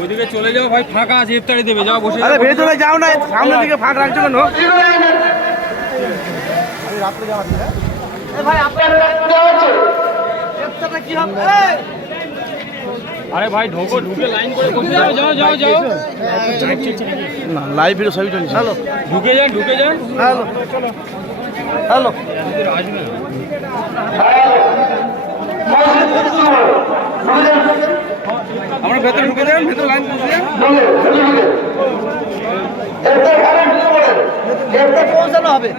ওইদিকে চলে যাও ভাই, ফাঁকা আছে, ইফতারি দেবে, যাও বসে। আরে ভেতরে যাও না, সামনের দিকে ফাঁক রাখছো কেন? আরে ভাই ঢোকো, ঢুকে লাইন করে বসে যাও, যাও যাও যাও। না লাইভ ভিডিও সবই চলছে। হ্যালো, ঢুকে যান, ঢুকে যান। হ্যালো হ্যালো, আসবে না। আমরা ভেতরে ঢুকে যান, ভেতরে লাইন বসে যান। পৌঁছানো হবে।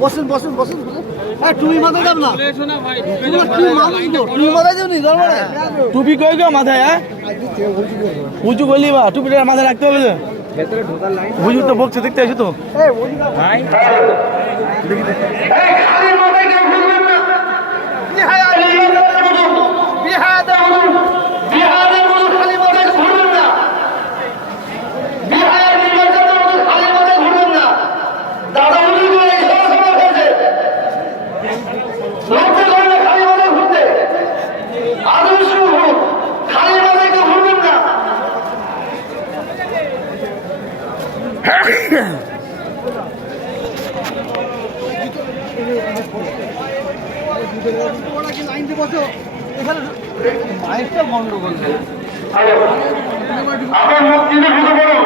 বসুন বসুন বসুন। টুপি মাথায় যাব না, টুপি মাথায় যাবনি। টুপি কই গো মাথায়? হ্যাঁ উঁচু করলি বা টুপিটা মাথায় রাখতে হবে। হুজুর তো বকছে, দেখতে আসি তো ভাই। গন্ডগোল আপনার মুখ চিনে শুধু বলুন।